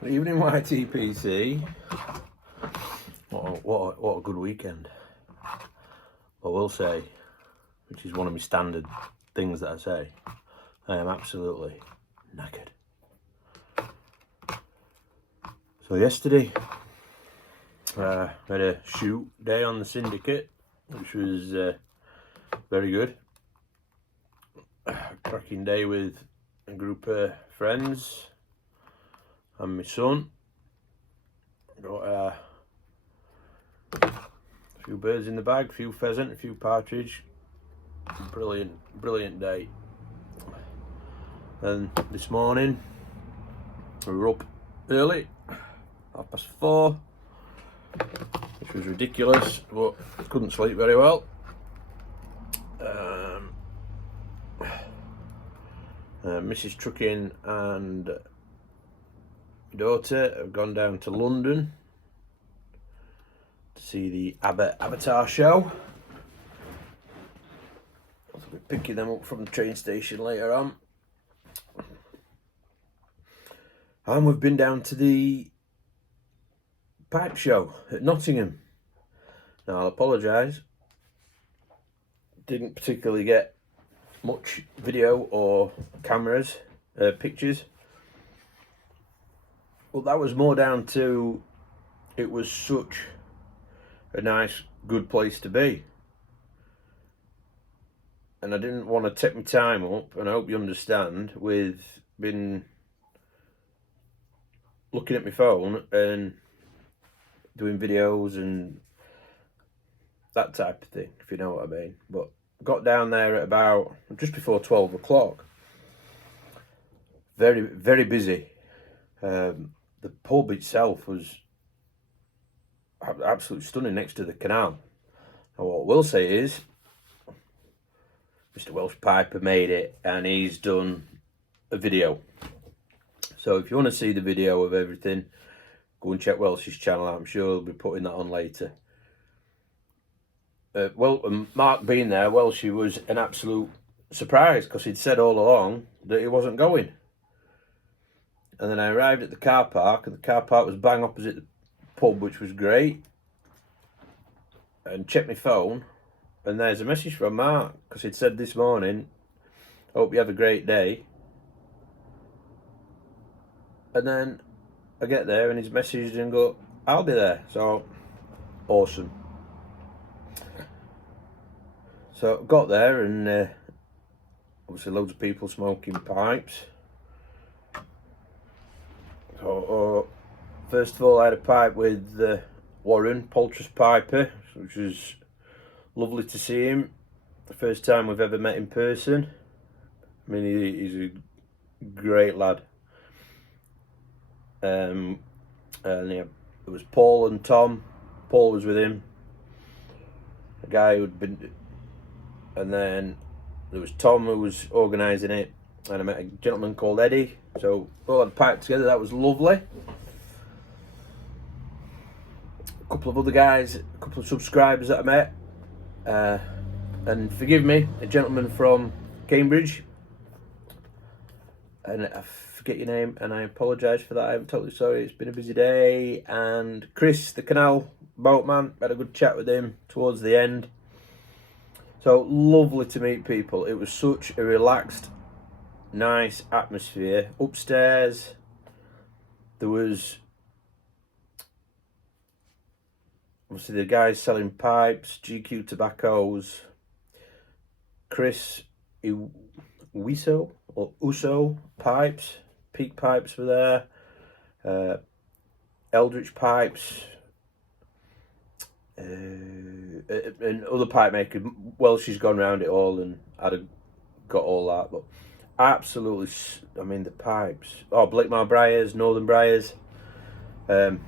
Good evening, YTPC. What a good weekend. I will say, which is one of my standard things that I say, I am absolutely knackered. So yesterday, we had a shoot day on the syndicate, which was very good. Cracking day with a group of friends and my son. Got a few birds in the bag, a few pheasant, a few partridge. Brilliant day. And this morning we were up early, 4:30, which was ridiculous, but couldn't sleep very well. Mrs. Trucking and my daughter have gone down to London to see the Avatar show. I'll be picking them up from the train station later on. And we've been down to the pipe show at Nottingham. Now, I'll apologise, didn't particularly get much video or pictures, but that was more down to it was such a nice, good place to be, and I didn't want to take my time up, and I hope you understand, with been looking at my phone and doing videos and that type of thing, if you know what I mean. But got down there at about just before 12 o'clock. Very, very busy. The pub itself was absolutely stunning next to the canal. And what I will say is, Mr. Welsh Piper made it, and he's done a video. So if you want to see the video of everything, go and check Welsh's channel. I'm sure he'll be putting that on later. Mark being there, Welshie was an absolute surprise, because he'd said all along that he wasn't going. And then I arrived at the car park, and the car park was bang opposite the pub, which was great. And checked my phone, and there's a message from Mark, because he'd said this morning, "Hope you have a great day." And then I get there, and he's messaged and go, "I'll be there." So awesome. So I got there, and obviously loads of people smoking pipes. So first of all, I had a pipe with Warren, Poultice Piper, which was lovely to see him. The first time we've ever met in person. I mean, he's a great lad. And yeah, it was Paul and Tom. Paul was with him, a guy who'd been, and then there was Tom who was organising it, and I met a gentleman called Eddie. So we all had a pipe together. That was lovely. A couple of other guys, a couple of subscribers that I met, and forgive me, a gentleman from Cambridge, and I forget your name, and I apologise for that. I'm totally sorry. It's been a busy day. And Chris, the canal boatman, had a good chat with him towards the end. So lovely to meet people. It was such a relaxed, nice atmosphere. Upstairs, there was obviously the guys selling pipes, GQ tobaccos, Chris Uso pipes, Peak pipes were there, Eldritch pipes, and other pipe maker. Well, she's gone round it all, and I'd got all that, but absolutely, I mean, the pipes. Oh, Blakemore Briars, Northern Briars, the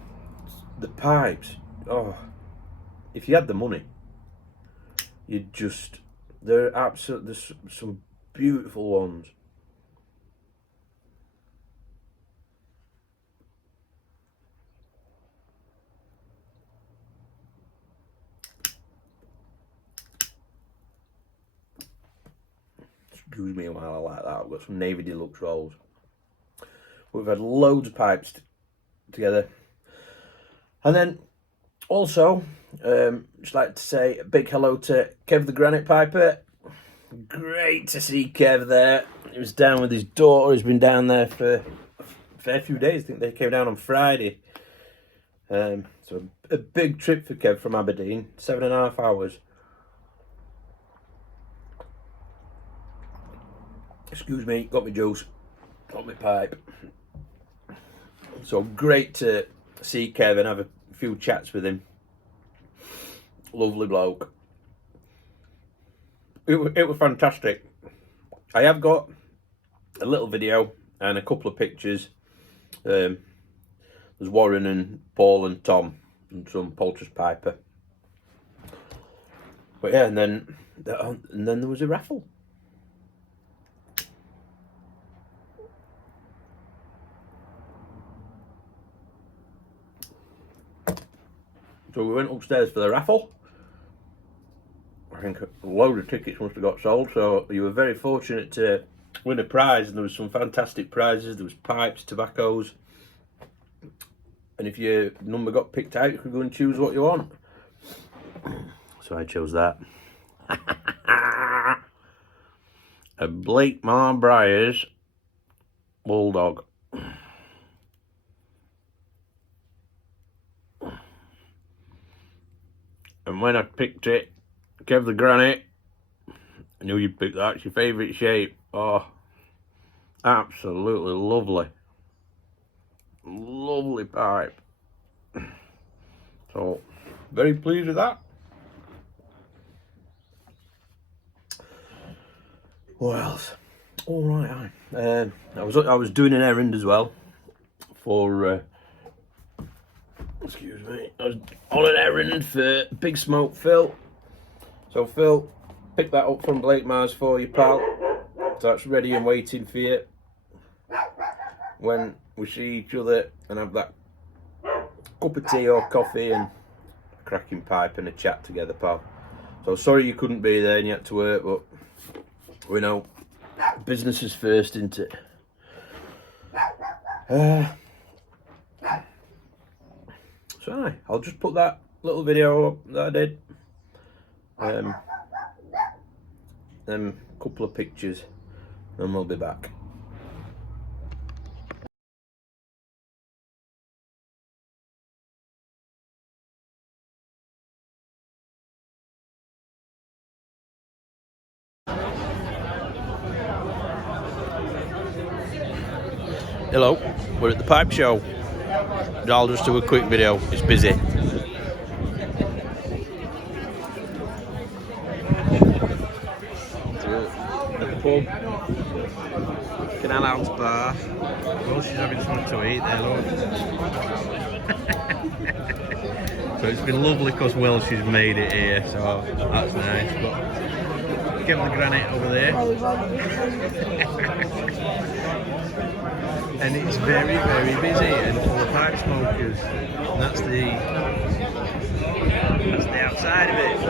pipes. Oh, if you had the money, you'd just. They're absolute. There's some beautiful ones. Excuse me while I like that. I've got some Navy Deluxe rolls. We've had loads of pipes together. And then also, just like to say a big hello to Kev the Granite Piper. Great to see Kev there. He was down with his daughter. He's been down there for a fair few days. I think they came down on Friday. So a big trip for Kev from Aberdeen. 7.5 hours. Excuse me, got me juice, got me pipe. So great to see Kev and have a few chats with him. Lovely bloke. It was fantastic. I have got a little video and a couple of pictures. There's Warren and Paul and Tom and some Poultice Piper. But yeah, and then there was a raffle. So we went upstairs for the raffle. I think a load of tickets must have got sold, so you were very fortunate to win a prize, and there was some fantastic prizes. There was pipes, tobaccos, and if your number got picked out, you could go and choose what you want. So I chose that. A Blake Briars Bulldog. And when I picked it, Kev the Granite, I knew you'd pick that. It's your favourite shape. Oh, absolutely lovely. Lovely pipe. So, very pleased with that. What else? All right, I was doing an errand as well for. Excuse me. I was on an errand for Big Smoke Phil. So Phil, pick that up from Blake Mars for you, pal. So that's ready and waiting for you when we see each other and have that cup of tea or coffee and a cracking pipe and a chat together, pal. So sorry you couldn't be there and you had to work, but we know business is first, isn't it? So I'll just put that little video up that I did. Then a couple of pictures, and we'll be back. Hello, we're at the pipe show. I'll just do a quick video, it's busy. At the pub, Canal House Bar. Well, she's having something to eat there, look. So it's been lovely because Welsh's made it here, so that's nice. But give the granite over there. And it's very, very busy and full of pipe smokers. And that's the outside of it. And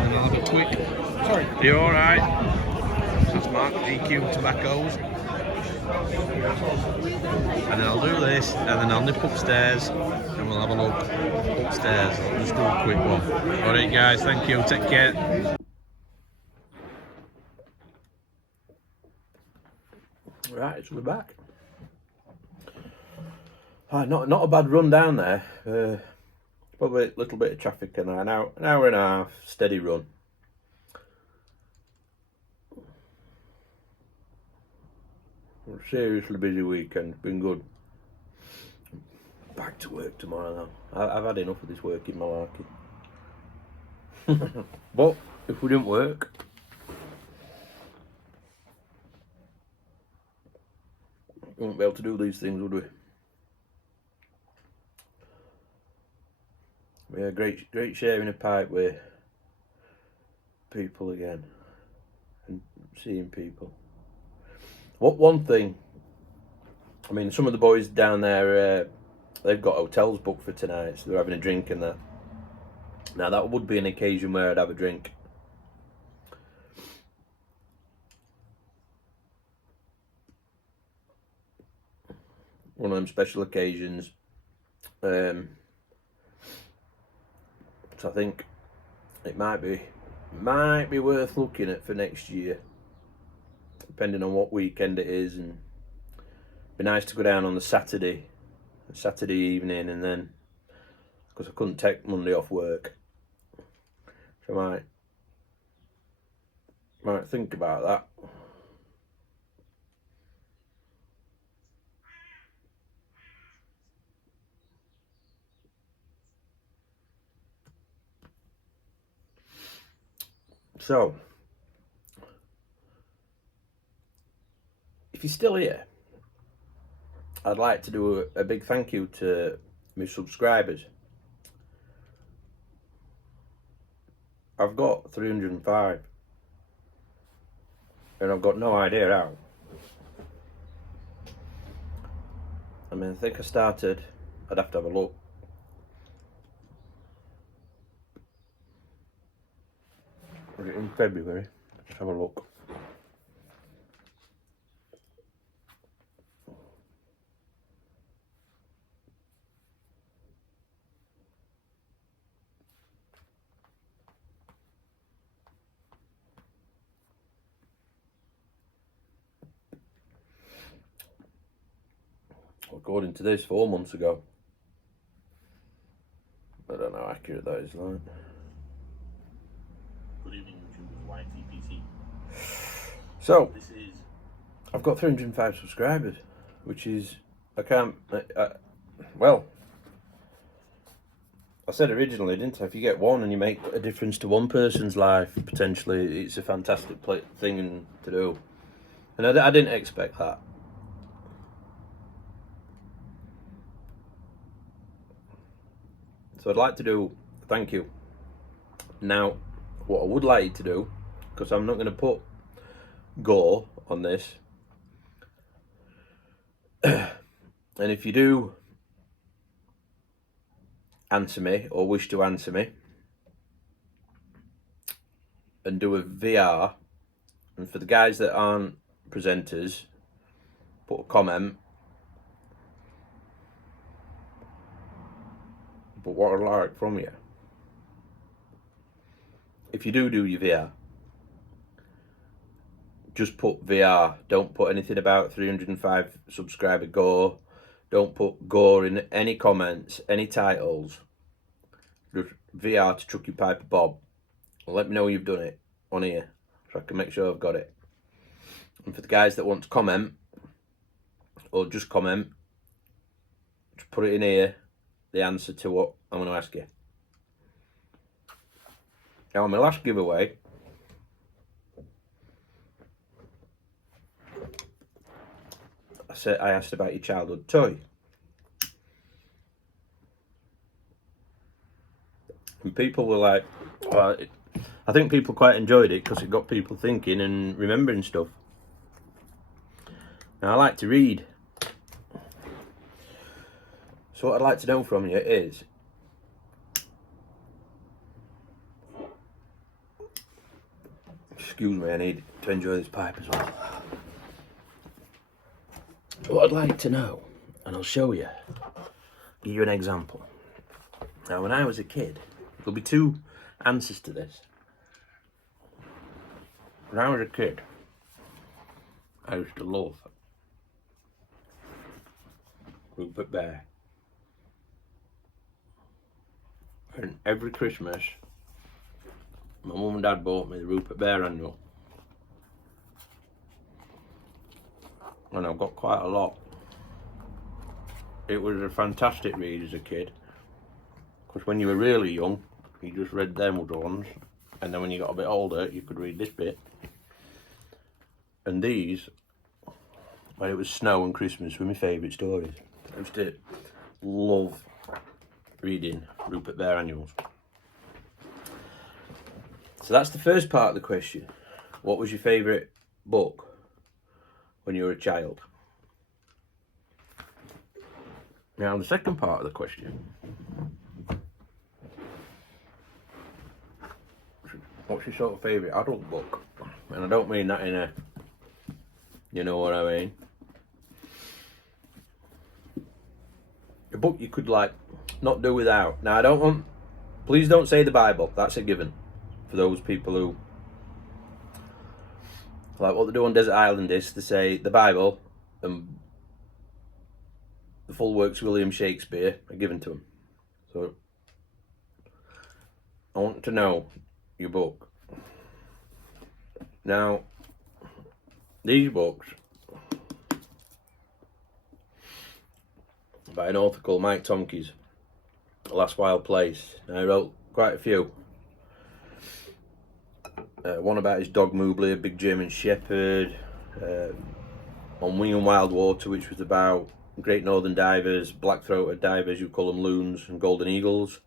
then I'll have a quick. Sorry. You alright? That's Mark GQ Tobaccos. And then I'll do this, and then I'll nip upstairs and we'll have a look upstairs. I'll just do a quick one. Alright guys, thank you, take care. Right, so we're back. Not a bad run down there. Probably a little bit of traffic and an hour and a half steady run. Seriously busy weekend, been good. Back to work tomorrow now. I've had enough of this working malarkey. But if we didn't work, we wouldn't be able to do these things, would we? Yeah, great sharing a pipe with people again and seeing people. One thing, I mean, some of the boys down there, they've got hotels booked for tonight, so they're having a drink and that. Now that would be an occasion where I'd have a drink. one of them special occasions. So I think it might be worth looking at for next year, depending on what weekend it is, and be nice to go down on the Saturday evening, and then because I couldn't take Monday off work, so I might think about that. So, if you're still here, I'd like to do a big thank you to my subscribers. I've got 305, and I've got no idea how. I mean, I think I started, I'd have to have a look. Was it in February? Let's have a look. According to this, 4 months ago. I don't know how accurate that is, like. Good evening, YouTube with YTPC. So, This is I've got 305 subscribers, which is, well, I said originally, didn't I? If you get one and you make a difference to one person's life, potentially, it's a fantastic thing to do. And I didn't expect that. So I'd like to do a thank you. Now, what I would like you to do, because I'm not going to put go on this, and if you do answer me or wish to answer me and do a VR, and for the guys that aren't presenters, put a comment. But what I'd like from you, if you do your VR, just put VR. Don't put anything about 305 subscriber go. Don't put go in any comments, any titles. Just VR to Trucky Piper Bob. Let me know you've done it on here, so I can make sure I've got it. And for the guys that want to comment, or just comment, just put it in here, the answer to what I'm going to ask you. Now, on my last giveaway, I asked about your childhood toy. And people were like, well, I think people quite enjoyed it because it got people thinking and remembering stuff. Now, I like to read. So what I'd like to know from you is, excuse me, I need to enjoy this pipe as well. What I'd like to know, and I'll show you, give you an example. Now, when I was a kid, there'll be two answers to this. When I was a kid, I used to love Rupert Bear. And every Christmas, my mum and dad bought me the Rupert Bear annual. And I've got quite a lot. It was a fantastic read as a kid. Because when you were really young, you just read them ones. And then when you got a bit older, you could read this bit. And these, when it was snow and Christmas, were my favourite stories. I used to love reading Rupert Bear annuals. So that's the first part of the question. What was your favourite book when you were a child? Now, the second part of the question, what's your sort of favourite adult book? And I don't mean that in a, you know what I mean. a book you could like not do without. Now I don't want, please don't say the Bible, that's a given for those people who like what they do on Desert Island is they say the Bible and the full works of William Shakespeare are given to them. So I want to know your book. Now these books by an author called Mike Tonkes, The Last Wild Place. And I wrote quite a few. One about his dog Moobly, a big German Shepherd. On Wing and Wild Water, which was about Great Northern divers, black-throated divers, you call them loons, and golden eagles.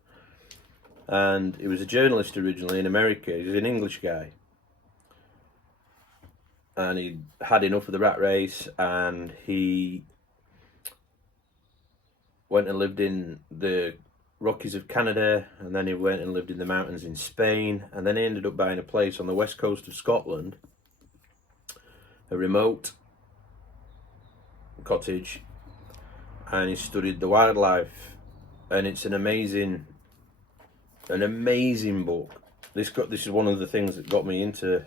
And he was a journalist originally in America. He was an English guy. And he had enough of the rat race, and he went and lived in the Rockies of Canada, and then he went and lived in the mountains in Spain, and then he ended up buying a place on the west coast of Scotland, a remote cottage, and he studied the wildlife, and it's an amazing book. This is one of the things that got me into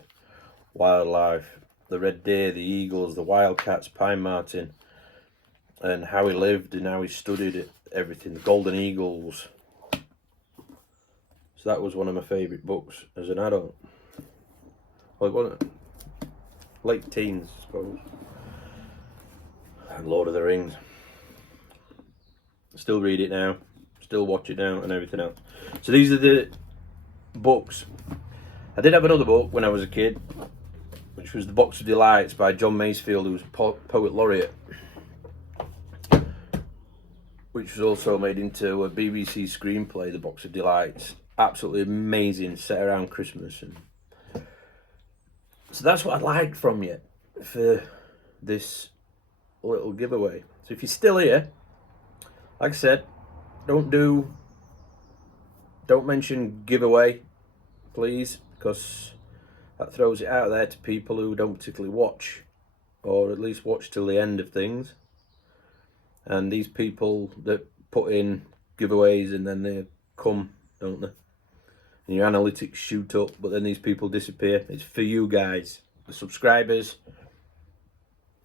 wildlife: the red deer, the eagles, the wildcats, pine marten, and how he lived and how he studied everything, the golden eagles. So that was one of my favourite books as an adult. Well, it wasn't late teens, I suppose. And Lord of the Rings. Still read it now, still watch it now, and everything else. So these are the books. I did have another book when I was a kid, which was The Box of Delights by John Masefield, who was Poet Laureate, which was also made into a BBC screenplay, The Box of Delights. Absolutely amazing, set around Christmas. And so that's what I'd like from you for this little giveaway. So if you're still here, like I said, don't mention giveaway, please, because that throws it out there to people who don't particularly watch, or at least watch till the end of things. And these people that put in giveaways and then they come, don't they? And your analytics shoot up, but then these people disappear. It's for you guys, the subscribers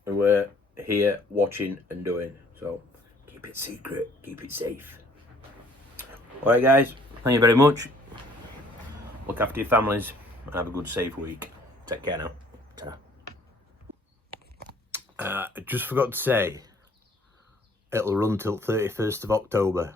who are here watching and doing. So keep it secret, keep it safe. Alright guys, thank you very much. Look after your families and have a good safe week. Take care now. Ta. I just forgot to say, it'll run till 31st of October.